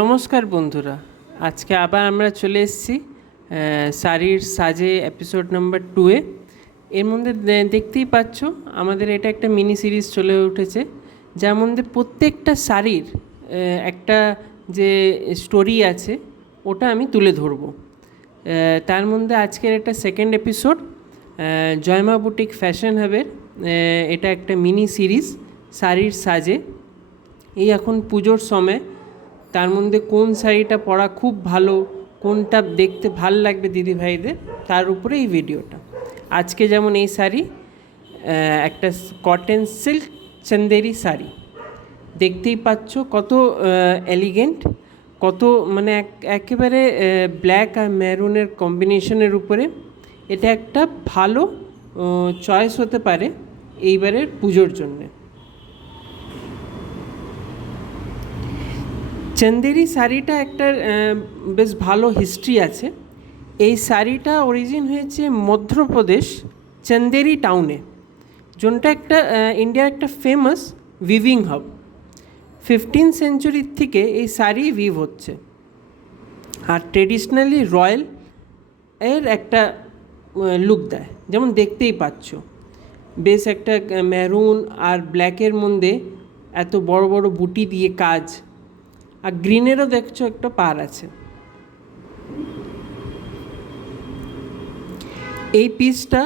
নমস্কার বন্ধুরা, আজকে আবার আমরা চলে এসেছি শাড়ির সাজে এপিসোড নাম্বার 2-এ। এর মধ্যে দেখতেই পাচ্ছ আমাদের এটা একটা মিনি সিরিজ চলে উঠেছে, যার মধ্যে প্রত্যেকটা শাড়ির একটা যে স্টোরি আছে ওটা আমি তুলে ধরবো। তার মধ্যে আজকের একটা সেকেন্ড এপিসোড জয়মা বুটিক ফ্যাশন হাবের, এটা একটা মিনি সিরিজ শাড়ির সাজে। এই এখন পুজোর সময়, তার মধ্যে কোন শাড়িটা পরা খুব ভালো, কোনটা দেখতে ভাল লাগবে দিদিভাইদের, তার উপরে এই ভিডিওটা। আজকে যেমন এই শাড়ি একটা কটন সিল্ক চন্দেরি শাড়ি, দেখতেই পাচ্ছ কত এলিগেন্ট, কত মানে একেবারে ব্ল্যাক আর মেরুনের কম্বিনেশনের উপরে। এটা একটা ভালো চয়েস হতে পারে এইবারের পুজোর জন্যে। চন্দেরি শাড়িটা একটা বেশ ভালো হিস্ট্রি আছে। এই শাড়িটা অরিজিন হয়েছে মধ্যপ্রদেশ চন্দেরি টাউনে, যেটা একটা ইন্ডিয়ার একটা ফেমাস উইভিং হাব। 15th সেঞ্চুরির থেকে এই শাড়ি উইভ হচ্ছে, আর ট্রেডিশনালি রয়্যাল এর একটা লুক দেয়। যেমন দেখতেই পাচ্ছ বেশ একটা মেরুন আর ব্ল্যাকের মধ্যে এত বড় বড় বুটি দিয়ে কাজ, আর গ্রিনেরও দেখছো একটা পার আছে। এই পিসটা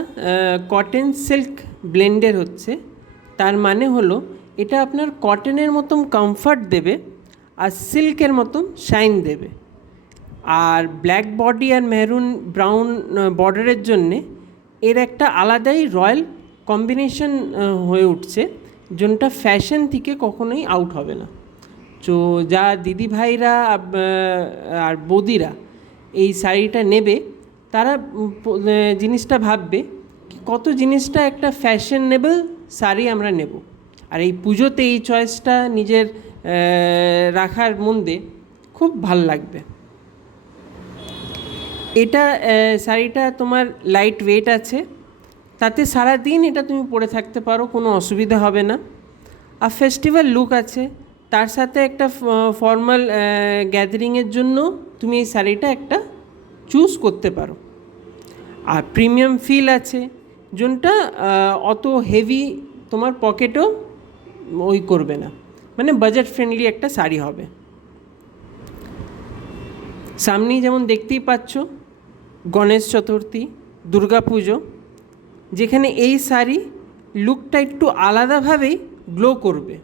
কটন সিল্ক ব্লেন্ডের হচ্ছে, তার মানে হলো এটা আপনার কটনের মতন কমফর্ট দেবে আর সিল্কের মতন শাইন দেবে। আর ব্ল্যাক বডি আর মেরুন ব্রাউন বর্ডারের জন্যে এর একটা আলাদাই রয়্যাল কম্বিনেশন হয়ে উঠছে, যেটা ফ্যাশন থেকে কখনোই আউট হবে না। তো যা দিদিভাইরা আর বৌদিরা এই শাড়িটা নেবে, তারা জিনিসটা ভাববে কত জিনিসটা একটা ফ্যাশনেবল শাড়ি আমরা নেব। আর এই পুজোতে এই চয়েসটা নিজের রাখার মধ্যে খুব ভাল লাগবে। এটা শাড়িটা তোমার লাইট ওয়েট আছে, তাতে সারাদিন এটা তুমি পরে থাকতে পারো, কোনো অসুবিধা হবে না। আর ফেস্টিভ্যাল লুক আছে, তার সাথে একটা ফর্মাল গ্যাদারিংয়ের জন্য তুমি এই শাড়িটা একটা চুজ করতে পারো। আর প্রিমিয়াম ফিল আছে, যেটা অত হেভি তোমার পকেটও ওই করবে না, মানে বাজেট ফ্রেন্ডলি একটা শাড়ি হবে। সামনেই যেমন দেখতেই পাচ্ছ গণেশ চতুর্থী, দুর্গা পুজো, যেখানে এই শাড়ি লুকটা একটু আলাদাভাবেই গ্লো করবে।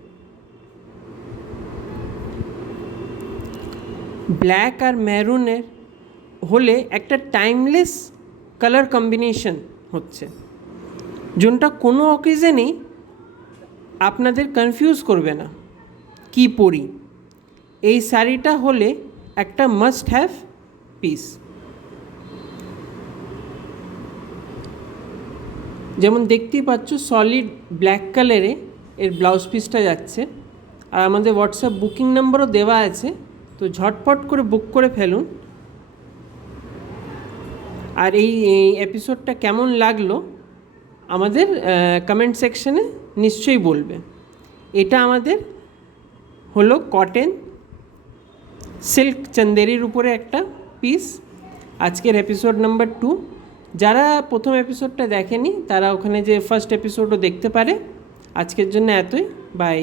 ব্ল্যাক আর মেরুনের হলে একটা টাইমলেস কালার কম্বিনেশন হচ্ছে, যেটা কোনো অকেশনেই আপনাদের কনফিউজ করবে না কি পরি। এই শাড়িটা হলে একটা মাস্ট হ্যাভ পিস। যেমন দেখতেই পাচ্ছ সলিড ব্ল্যাক কালারে এর ব্লাউজ পিসটা যাচ্ছে, আর আমাদের হোয়াটসঅ্যাপ বুকিং নাম্বারও দেওয়া আছে, তো ঝটপট করে বুক করে ফেলুন। আর এই এপিসোডটা কেমন লাগলো আমাদের কমেন্ট সেকশনে নিশ্চয়ই বলবে। এটা আমাদের হলো কটন সিল্ক চন্দেরির উপরে একটা পিস, আজকের এপিসোড নাম্বার 2। যারা প্রথম এপিসোডটা দেখেনি তারা ওখানে যে ফার্স্ট এপিসোডও দেখতে পারে। আজকের জন্য এতই, বাই।